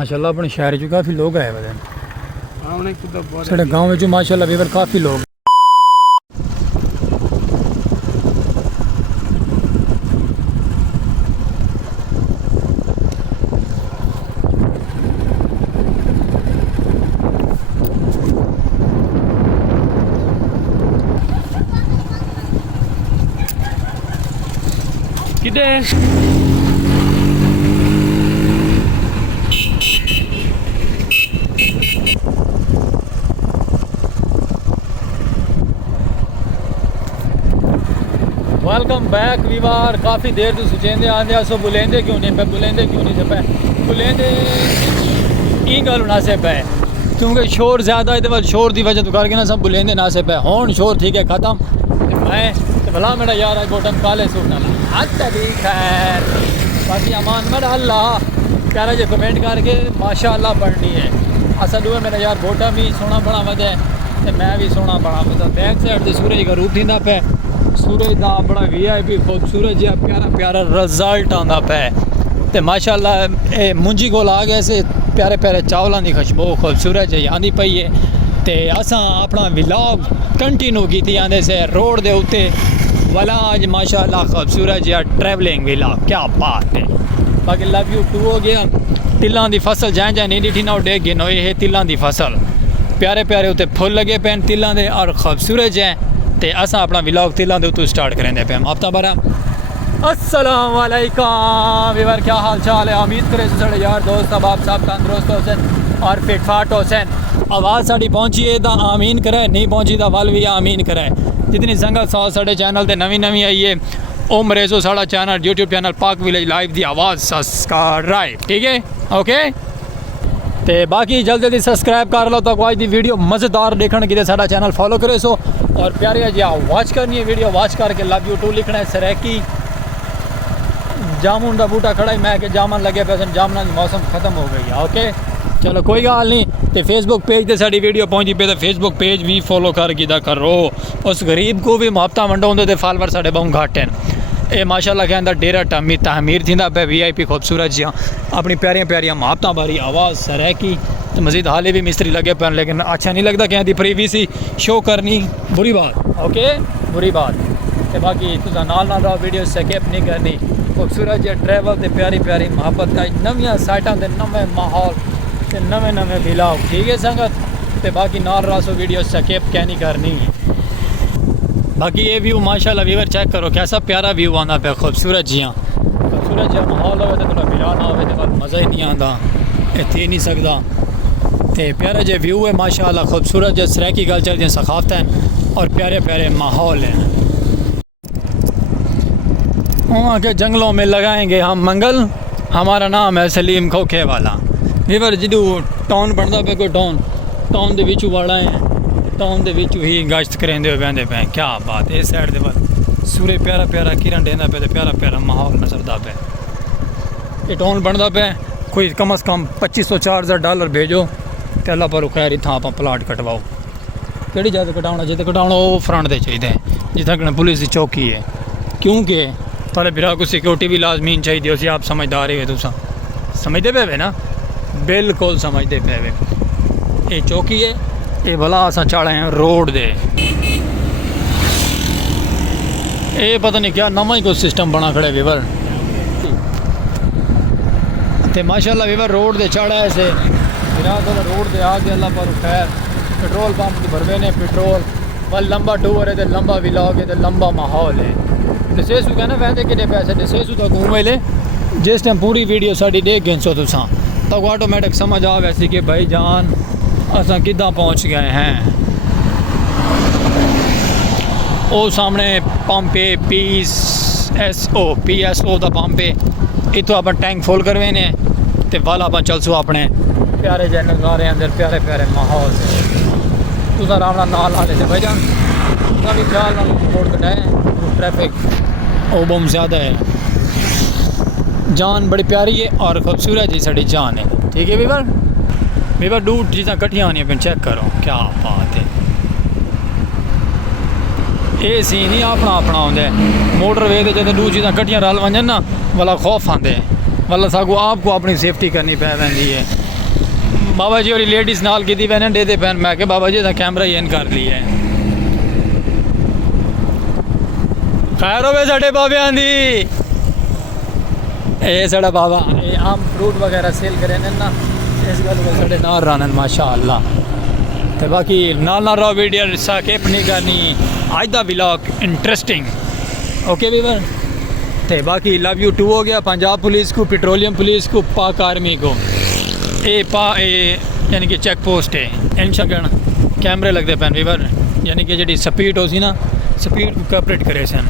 माशाल्लाह अपने शहर जो काफ़ी लोग आए हुए हैं। साढ़े गाँव में जो माशाल्लाह वीवर काफ़ी लोग किधर वेलकम बैक वीवार। काफ़ी देर तो सुचेंदे आंदे सो बुलेंदे क्यों नहीं पे पे बुलेंदे ई गल ना से पे क्योंकि शोर ज़्यादा है तो शोर की वजह तो करके ना सब बुलेंदे ना से पे होन शोर ठीक है ख़त्म। मैं भला मेरा यार आज बोटम काले सूट ना खैर बाकी अमान मेरा अल्लाह प्यारा जो कमेंट करके माशाअल्लाह पढ़नी है। असल हुआ मेरा यार बोटा भी सोना बड़ा वजह है मैं भी सोना बड़ा वजह बैक साइड से सूरज का रूप थींदा पे सूरज का बड़ा VIP खूबसूरत जहा प्यारा प्यारा रिजल्ट आंदा पे ते माशाअल्लाह मुंजी कोल आ गए से प्यारे प्यारे चावलों की खुशबू खूबसूरत जी आंदी पई है। तो असा अपना व्लॉग कंटिन्यू की आंदे से रोड के उत्ते वाला आज माशाअल्लाह खूबसूरत जहा ट्रैवलिंग व्लॉग क्या बात है। बाकी लव यू टू हो गया। तिलों की फसल जहाँ जहाँ नहीं डिठी ना डेग गिनो ये तिलों की फसल प्यारे प्यारे उत्ते फुल लगे पे तिलों के और खूबसूरत है। तो असा अपना व्लॉग तिलों के उत्तों स्टार्ट करेंगे पे हम हफ्ता भरा। अस्सलाम वालेकुम वीवर क्या हाल चाल है। उम्मीद करें साढ़े यार दोस्त अब आप सब तंदुरुस्त होसन और फिट फाट होसन। आवाज़ साड़ी पहुँची है तो आमीन करे नहीं पहुँची तो वल भी आमीन करे। जितनी संगत सौ साढ़े चैनल पर नवी आई है ओ मरेजो साड़ा चैनल यूट्यूब चैनल पाक विलेज लाइव की आवाज़ सब्सक्राइब ठीक है ओके। तो बाकी जल्दी जल्दी सब्सक्राइब कर लो तो आज की वीडियो मज़ेदार देखने के लिए साड़ा चैनल फॉलो करे सो और प्यारे जी वॉच करनी है वीडियो वॉच करके लव यू टू लिखना है। सरैकी जामुन का बूटा खड़ा है मैं कि जामन लगे पे जामना की मौसम ख़त्म हो गई है ओके। चलो कोई गल नहीं। तो फेसबुक पेज पर साड़ी वीडियो पहुँची पे तो फेसबुक पेज भी फॉलो कर गिदा करो। उस गरीब को भी मुफ्ता वंडो होंगे तो फॉलोवर साढ़े बहुत घट हैं। ये माशाअल्लाह के अंदर डेरा टमी तहमीर थी पे VIP खूबसूरत जी अपनी प्यारियां प्यारियां मुहब्बतां भरी आवाज़ सरैकी तो मजीद हाले भी मिस्त्री लगे पे लेकिन अच्छा नहीं लगता कि प्राइवेसी शो करनी बुरी बात ओके बुरी बात। तो बाकी तुझा नाल रहो वीडियो स्किप नहीं करनी। खूबसूरत जी ट्रैवल तो प्यारी प्यारी मुहब्बत का नवियां साइटां के नवे माहौल तो नवे व्लॉग ठीक है संगत। तो बाकी नाल रहो सो वीडियो स्किप क्या नहीं करनी। बाकी ये व्यू माशाल्लाह वीवर चेक करो कैसा प्यारा व्यू आना पे खूबसूरत जियाँ खूबसूरत जहाँ माहौल हो तो थोड़ा बिरा ना हो तो मज़ा ही नहीं आता इतने नहीं सकता। तो प्यारा जो व्यू है माशाल्लाह खूबसूरत जो सरैकी कल्चर जो सकाफत हैं और प्यारे प्यारे माहौल हैं। वहाँ के जंगलों में लगाएंगे हम मंगल। हमारा नाम है सलीम खोखे वाला वीवर जिदू टाउन बनता पे कोई टाउन के बिचू वाला है टाउन के बिचू ही गश्त करेंदे हुए बहते पे क्या बात है। इस साइड के सूर्य प्यारा प्यारा किरण देना पे तो प्यारा प्यारा माहौल नजरदा पे। ये टाउन बनता पे कोई कम अज़ कम $2500 भेजो तो अल्लाह पर खैर इतना आप प्लाट कटवाओ कि जगह कटाना जिते कटाना वो फ्रंट दे चाहिए जितना पुलिस की चौकी है क्योंकि थोड़े बिरा को सिक्योरिटी भी लाजमीन चाहिए उसे आप समझदार हो तुसा समझते पे ना बिल्कुल समझते पे। ये चौकी है ये भला असा चाड़े हैं रोड दे ये पता नहीं क्या नवा ही कोई सिस्टम बना खड़े वीवर। तो माशाल्लाह वीवर रोड दे चढ़ा है से रोड दे आ गया अल्लाह पर खैर पेट्रोल पंप की भरवे ने पेट्रोल वल लंबा टूर है तो लंबा व्लॉग है तो लंबा माहौल है। डिसेसू कहना वैसे कि पैसे डिसेसू तो घूम ले जिस टाइम पूरी वीडियो साड़ी देख गए सो तुसा तो ऑटोमेटिक समझ आ वैसे कि भाई जान असा किदा पहुँच गए हैं। वो सामने पंप है PSO का पंप है इतों आप टैंक फुल करवे ने तो वाल आप चलसो अपने प्यारे जै नज़ारे अंदर प्यारे प्यारे माहौल तुसा आराम नाल आ लेते भाई जान भी ख्याल मोड़ कटाए ट्रैफिक वो बहुत ज़्यादा है। जान बड़ी प्यारी है और खूबसूरत जी साड़ी जान है ठीक है वीवर दो चीज़ा कट्ठियां होनी पे चेक करो क्या बात है। ये सीन ही अपना आंदा है मोटरवे तो जो दो चीज़ा कट्ठियां रल वजन ना वाला खौफ आते हैं वाला सागो आपको अपनी सेफ्टी करनी पै पैंदी है बाबा जी और लेडीज़ नाल की वैन दे पैन मैं कि बाबा जी का कैमरा ही इन कर लिया है। खैर होवे साडे बाबियां दी। ये साडा बाबा ये आम फ्रूट वगैरह सेल करे ना, इस गल साडे नाल रानन माशाअल्लाह। तो बाकी नाल नाल रहो वीडियो स्किप नहीं करनी, आज दा व्लॉग इंटरेस्टिंग ओके वीवर। तो बाकी लव यू टू हो गया पंजाब पुलिस को, पेट्रोलियम पुलिस को, पाक आर्मी को। ये यानी कि चेक पोस्ट है इंशा कैमरे लगते पैन वीवर, यानी कि जी स्पीड हो सी ना स्पीड को कैपरेट करे सन।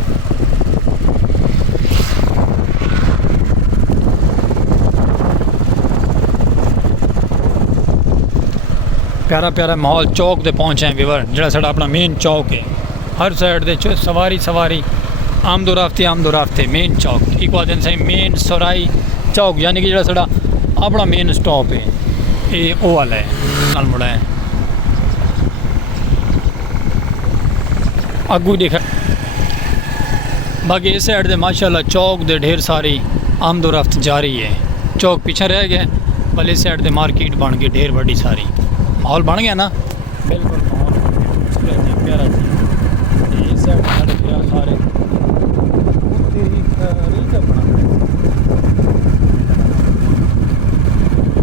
प्यारा प्यारा माहौल चौक से पहुँचे हैं वीवर, जो साडा अपना मेन चौक है। हर साइड दे सवारी सवारी आमदोराफ्ते मेन चौक एक बात सही मेन सराई चौक, यानी कि जो साडा अपना मेन स्टॉप है ये ओ वाला है नाल मुड़ा है। अगू देखा बाकी इस साइड दे माशाल्लाह चौक दे ढेर सारी आमदोरफ्त जारी है। चौक पीछे रह गया पर इस साइड दे मार्केट बन गई ढेर बड़ी सारी, माहौल बन गया ना बिल्कुल माहौल प्यारा जी। इस साइड सारे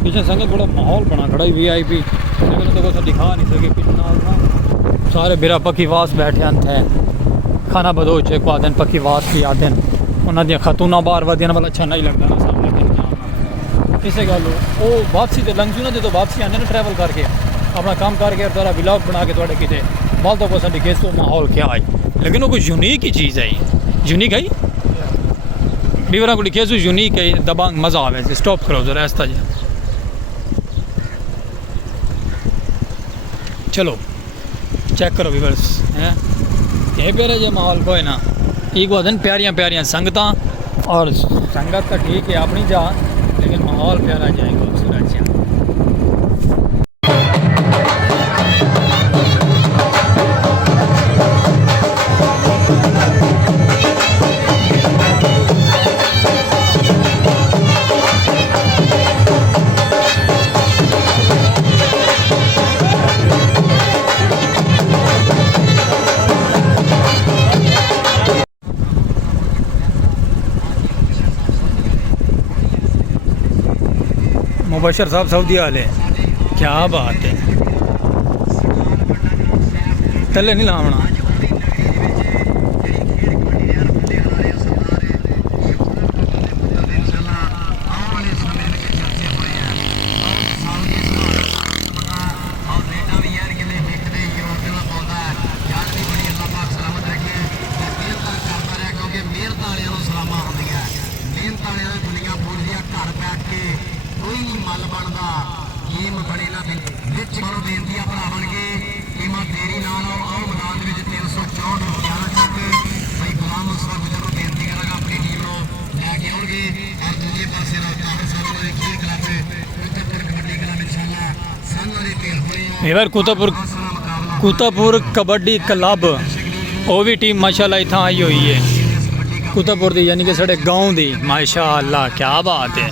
पीछे संगत बड़ा माहौल बना खड़ा VIP, लेकिन तो कुछ दिखा नहीं सके पिछले सारे बिरा पक्की वास बैठे थे खाना बदोच एक आते पक्की वास की आते हैं उन्होंने खतूना बार वधिया वाला अच्छा नहीं लगता ना सामने किसी गल वो वापसी तो लंघ ना जो वापसी आने ना ट्रैवल करके अपना काम करके थोड़ा व्लॉग बना के थोड़े कितने बाल तो को साड़ी केस माहौल क्या है, लेकिन वो कुछ यूनिक ही चीज़ है। यूनिक है बीवरा को केस यूनिक है दबंग मज़ा आवे। स्टॉप करो जरा ऐसा जी चलो चेक करो व्यूअर्स हैं ये प्यारे जो माहौल को है ना एक बात प्यारियां प्यारियां संगत और संगत तो ठीक है अपनी जा, लेकिन माहौल प्यारा जाए खूबसूरत जा। मुबशर साहब सऊदी वाले क्या बात है, तले नहीं लावना। इधर कुतबपुर कबड्डी क्लब वो भी टीम माशाल्लाह इतना आई हुई है कुतबपुर दी, यानी कि साढ़े गाँव दी माशाल्लाह क्या बात है।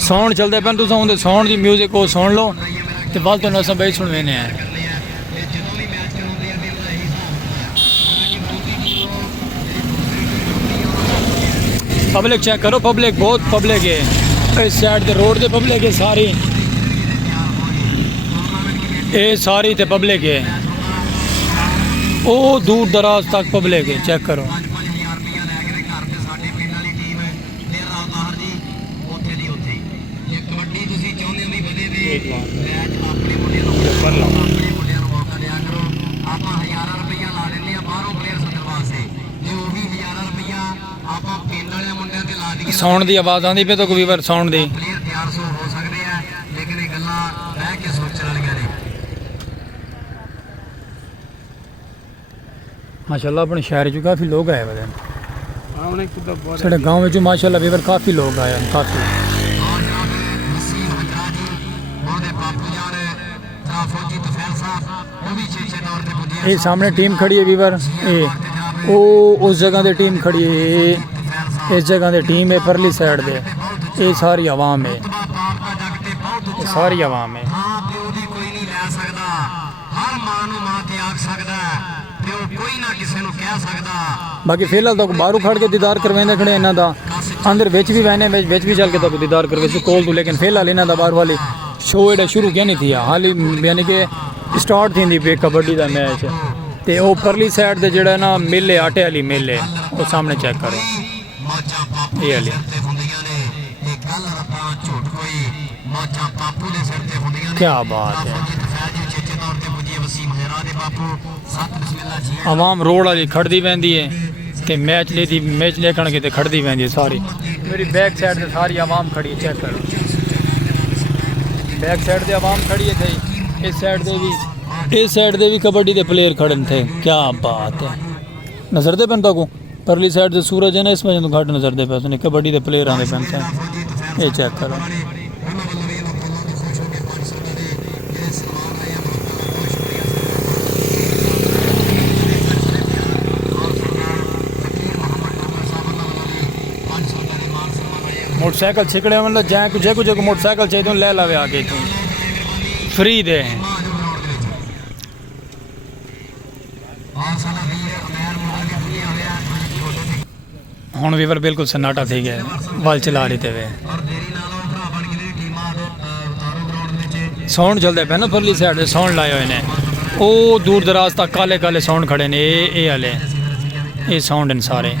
साउंड चलते पे तुम साउंड की म्यूजिक को सुन लो तो बल तो अस बही सुनने हैं। पब्लिक चेक करो, पब्लिक बहुत पब्लिक है इस साइड के रोड से पब्लिक है सारी, ये सारी तो पब्लिक है वो दूर दराज तक पब्लिक है चेक करो। साउंड की आवाज़ आती पे तो कोई बार साउंड दी माशाल्लाह अपने शहर च काफ़ी लोग आए हुए साढ़े गाँव में माशाल्लाह वीवर काफ़ी लोग आए हैं काफ़ी। ये सामने टीम खड़ी है वीवर, उस जगह की टीम खड़ी है, इस जगह की टीम है परली साइड दे ये सारी आवाम है, ये सारी आवाम है। बाकी फिलहाल तो बाहरों खड़ के दीदार करवाने खड़े इन्हों का, अंदर बिच भी बहने बिच भी चल के तो दीदार करवे कोल तो, लेकिन फिलहाल इन्हों का बाहर वाली शो एडा शुरू क्या नहीं थी, हाल ही यानी कि स्टार्ट थी पे कबड्डी का मैच। तो वो परली साइड से जोड़ा ना मिल है, आटे वाली मिल है, वो सामने चेक करो ये वाली। क्या बात है, आवाम रोड वाली खड़दी पैंदी है ते मैच लेती, मैच देखण के खड़दी पैंदी है सारी। मेरी बैक साइड से सारी आवाम खड़ी है, चेक करो बैक साइड से आवाम खड़ी है थी, इस साइड से भी, इस साइड से भी कबड्डी के प्लेयर खड़े थे। क्या बात है, नजर दे पैन को परली साइड से सूरज है ना, इस वजह तो घट नजर दे पे कबड्डी के प्लेयर आते पैन थे, ये चेक करो। मोटरसाइकिल छिकड़े मतलब जै कुछ मोटरसाइकिल चाहिए ले लावे आगे तू फ्री दे। हुण वीवर बिल्कुल सन्नाटा थी गया, वल चला रही थे वे साउंड चलते पे ना परली साइड से साउंड लाए हुए ने, वो दूर दराज तक काले काले साउंड खड़े ने, ये वाले ये साउंड ने सारे।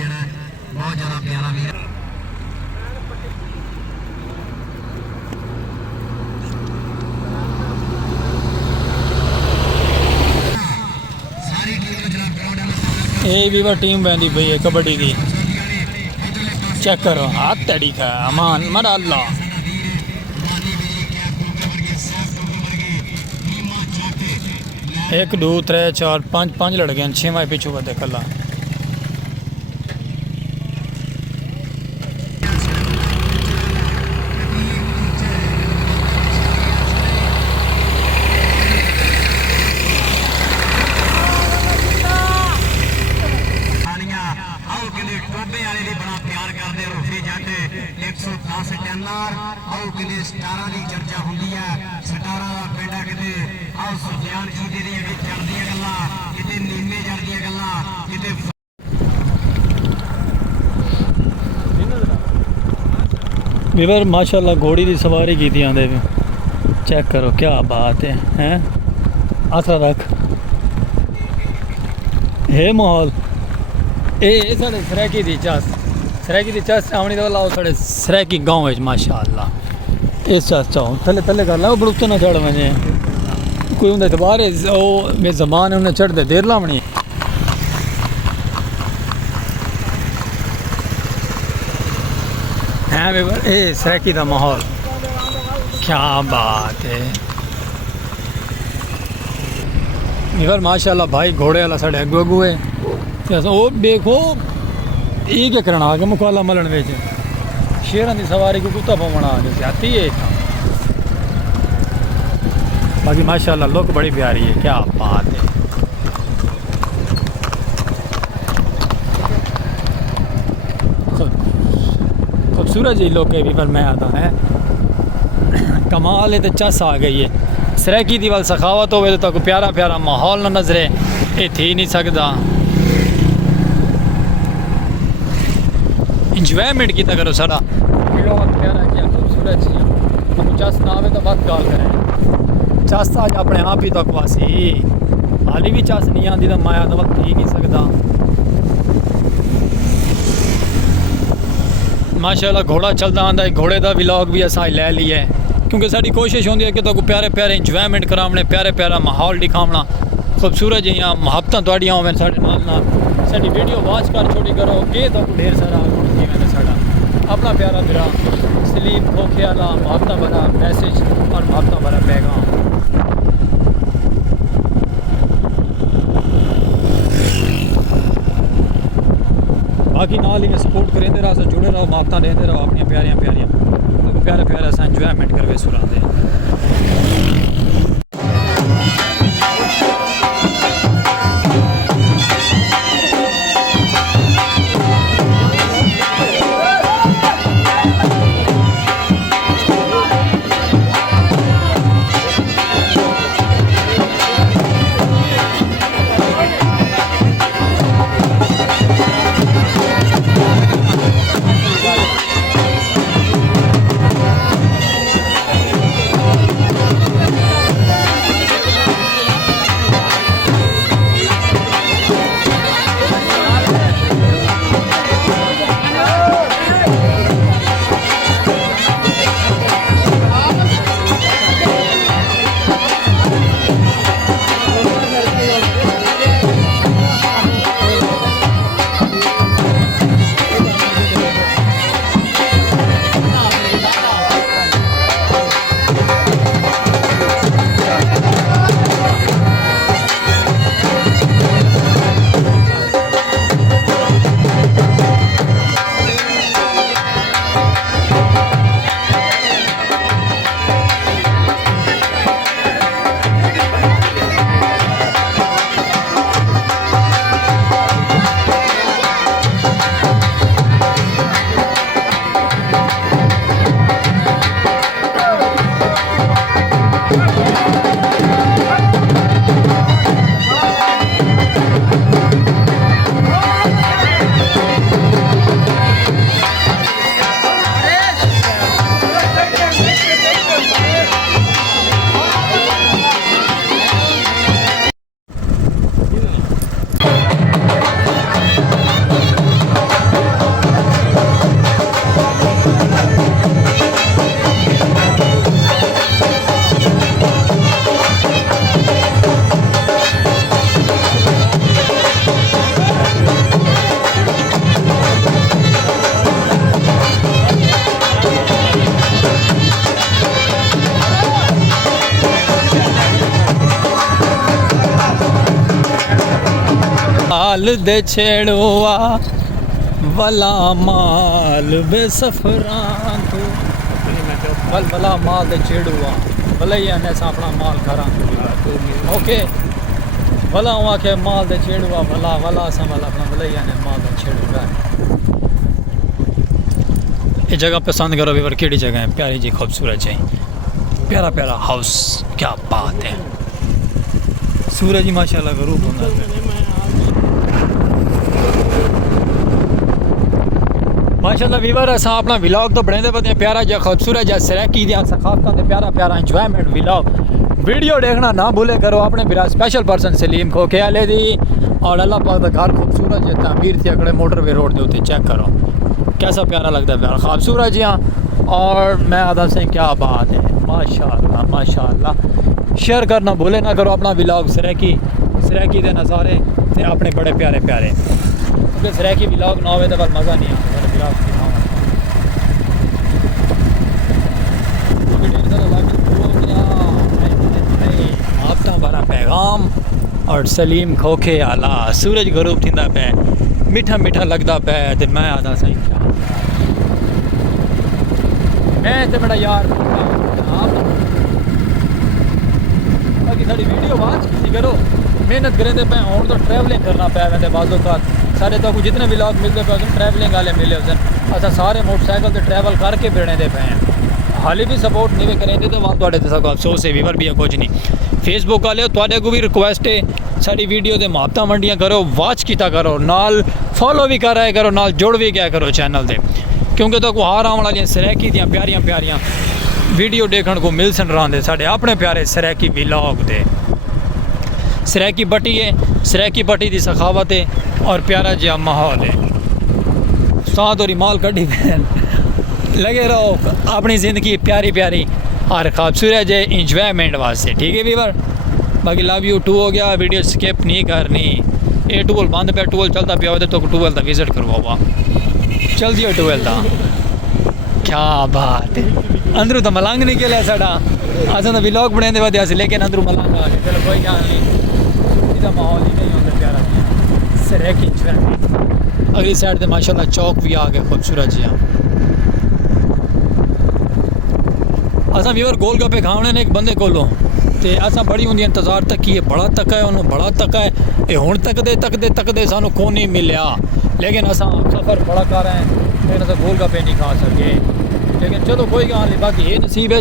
ये भी टीम बहती पई है कबड्डी की, चेक करो हाथ तड़ी का अमान मर अल्लाह। एक दो त्रै चार पाँच लड़के हैं, छेवा पिछू बदे कला। वीवर माशाल्लाह घोड़ी की सवारी की थी आंदे भी, चेक करो क्या बात है, हैं आसरा रख है माहौल। ये साढ़े सरैकी की चस, सरैकी की चस आमनी तो लाओ साढ़े सरैकी गाँव है माशाल्लाह। इस चस चाहो थले थले कर ला बड़ुते ना चढ़ वजे, कोई उन्हें एतबार है वो मे जमान है उन्हें चढ़ते देर लावनी है वीवर। ये सरैकी का माहौल क्या बात है वीवर माशाल्लाह। भाई घोड़े वाला साढ़े अगू अगू है, वो देखो ये क्या करना आ गया मुकाला मलन में शेर की सवारी को कुत्ता पवना आ गया आती है। बाकी माशाल्लाह लुक बड़ी प्यारी है, क्या बात है। खूबसूरत जी लोग भी पर मैं आता है कमाल है, तो चस आ गई है। सरैकी दी वाल सखावत हो तो प्यारा प्यारा माहौल ना नजरे ये थी नहीं सकता। इंजॉयमेंट किया करो सारा प्यारा किया खूबसूरत जी। चस ना आवे तो बात गाल करें, चस आज अपने आप ही तक वासी, हाली भी चस नहीं आती तो माया तो वक्त ही नहीं सकता। माशाल्लाह घोड़ा चलता आंदा है, घोड़े का व्लॉग भी असा लै लिया है क्योंकि साड़ी कोशिश होती है कि तो प्यारे प्यारे इंजॉयमेंट करावने, प्यारे प्यारा माहौल दिखावना, खूबसूरत जियां मुहब्बतां तुहाड़ियां होवन साढ़े नाल। साड़ी वीडियो वॉच कर छोड़ी करो कि तो ढेर सारा जीवन साड़ा अपना प्यारा मेरा सलीम खोखे वाला मुहब्बतां भरा मैसेज और मुहब्बतां भरा पैगाम। बाकी नाल ही सपोर्ट करेंदे रहो, जुड़े रहो, मुहब्बतां देते रहो अपनी प्यारियां प्यारियां, तो प्यारे प्यारे अस इंजॉयमेंट करवे सुरांदे। माल दे छेड़ुआ वला माल बे सफरां तू वल वला माल दे छेड़ुआ भले ही ने अपना माल खरा ओके भला हुआ के माल दे छेड़ुआ भला वला संभल अपना भले ही ने माल दे छेड़ुआ। ये जगह पसंद करो भी केड़ी जगह है प्यारी जी खूबसूरत है प्यारा प्यारा हाउस क्या बात है सूरज ही माशाल्लाह गरूब होता है माशाल्लाह वीवर अस अपना व्लॉग तो बनाते पते प्यारा जा खूबसूरत जा सराकी दिया सखाफत प्यारा प्यारा इंजॉयमेंट व्लॉग वीडियो देखना ना भूले करो अपने मेरा स्पेशल पर्सन सलीम खोखे वाले दी और अल्लाह पाक का घर खूबसूरत है तामीर थी अगले मोटरवे रोड के उत्ते चेक करो कैसा प्यारा लगता है प्यारा खूबसूरत जी हाँ और मैं आदम सिंह क्या बात है माशाल्लाह माशाल्लाह शेयर करना भूले ना करो अपना व्लॉग सराकी के नज़ारे ते अपने बड़े प्यारे प्यारे क्योंकि सराकी व्लॉग ना हो तो बस मज़ा नहीं आता आपका बड़ा पैगाम और सलीम खोखे आला सूरज गरूब थींदा पे मीठा मीठा लगता पे ते मैं आदा सही क्या मैं ते मेरा यार बाकी सारी वीडियो वॉच की करो मेहनत करें पे हूँ तो ट्रैवलिंग करना पे वैसे बाजू का सारे तो जितने भी लोग मिलते पे ट्रैवलिंग वाले मिले उस असा सारे मोटरसाइकिल से ट्रैवल करके बेड़े दे पे हाली भी सपोर्ट नहीं करेंगे तो वहाँ थोड़े तो अफसोस है वीवर भी है कुछ नहीं फेसबुक वाले थोड़े को भी रिक्वेस्ट है सारी वीडियो के मुहब्बत मंडियाँ करो वॉच किया करो नाल फॉलो भी कर रहे करो नाल जुड़ भी गया करो चैनल से क्योंकि तो हार आने वाली सराकी दियाँ प्यारियां प्यारियां वीडियो देखने को मिल सन रहा साढ़े अपने प्यारे सराकी व्लॉग दे सराकी बटी है सराकी बटी की सखावत है और प्यारा जहा माहौल है साथ और माल कड़ी लगे रहो अपनी ज़िंदगी प्यारी प्यारी और खूबसूरत है इंजॉयमेंट वास्ते ठीक है वीवर बाकी लव यू 2 हो गया वीडियो स्किप नहीं करनी ये टूल बंद पे टूल चलता पिया तो टूल का विजिट करवाओ चल दियो टूल का क्या बात है अंदरू तो मलंग नहीं गया साढ़ा अस तो व्लॉग बनाने वादे अस लेकिन अंदरू मलंग आ गए चलो कोई गल नहीं इसका माहौल ही नहीं होता प्यारा सराकी इंजॉयमेंट अगली साइड से माशाल्लाह चौक भी आ गए खूबसूरत जी असा व्यूअर गोलगप्पे खाने ने एक बंदे कोलों ते असा बड़ी होंदी इंतजार तकी बड़ा तका है उन्होंने बड़ा तका है ये हुण तकदे सानू को नहीं मिलया लेकिन असा सफ़र बड़ा कर रहे हैं फिर अस गोलगप्पे नहीं खा सके लेकिन चलो कोई गल नहीं बाकी ये नसीब है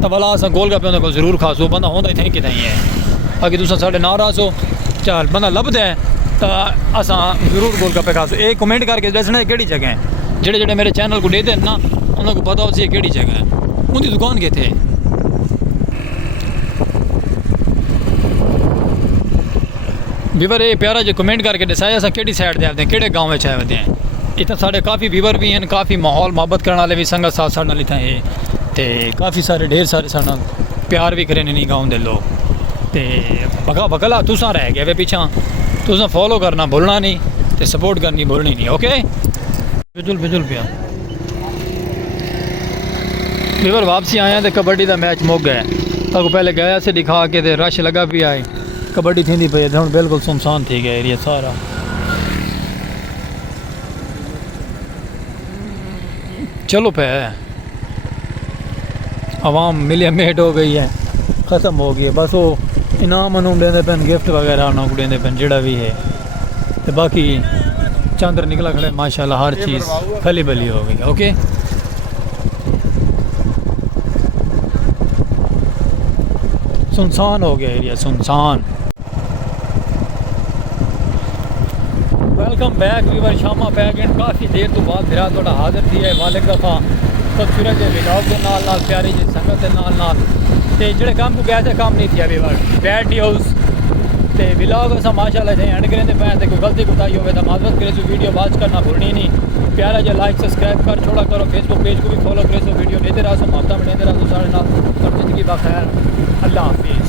तो भला अस गोलगप्पे उन्होंने को जरूर खासो बंदा होंदा इत्थे कि नहीं है बाकी तुम साढ़े नाराज़ हो चल बंदा लभदा है तो असा जरूर गोलगप्पे खासो ये कमेंट करके दसना केड़ी जगह है जेड़े जेड़े मेरे चैनल को दे देन ना उन्होंने पता हो सी केड़ी जगह है उनकी दुकान के थे व्यूवर ये प्यारा जो कमेंट करके दसाया अस कि साइड आते हैं कि गाँव में आए होते हैं इतना साढ़े काफ़ी व्यूवर भी हैं काफ़ी माहौल मोहब्बत करने वाले भी संगत साथ साढ़े नाल इतना है तो काफ़ी सारे ढेर सारे साढ़े प्यार भी करें नहीं गाँव के लोग तो बकला तुसा रह गया वे पिछा तुसा फॉलो करना भूलना नहीं तो सपोर्ट करनी भूलनी नहीं ओके बिजुल पिया व्यूवर वापसी आया तो कबड्डी का मैच मुक गया तो पहले गया से दिखा के तो रश लगा भी आए कबड्डी थी पई हम बिल्कुल सुनसान थी गया एरिया सारा चलो पे आवाम मिलिया मेट हो गई है ख़त्म हो गई है बस वो इनाम उन्होंने देंदे पेन गिफ्ट वगैरह उन्होंने देंदे पेन जोड़ा भी है तो बाकी चंद्र निकला खड़े माशाल्लाह हर चीज़ खली बली हो गई ओके सुनसान हो गया एरिया सुनसान वेलकम बैक वीवर शामा पैक एंड काफ़ी देर तो बाद फिर थोड़ा हाजिर थी है वाले दफ़ा खूबसूरत विलॉग के नाल प्यारी जी संगत के नाल ते जेह्ड़े कम्म को गया थे काम नहीं थी वीवर बैड न्यूज़ ते विलॉग अस माशाल्लाह से एंड करें पे ते कोई गलती कोताही हो तो माजरत करे सो वीडियो वॉच करना भूलनी नहीं प्यारा जो लाइक सब्सक्राइब कर छोड़ा करो फेसबुक पेज को भी फॉलो करे सो वीडियो लेते रहो सो हफ्ता में लेते रहो सारे नाल और ज़िंदगी बखैर अल्लाह हाफिज़।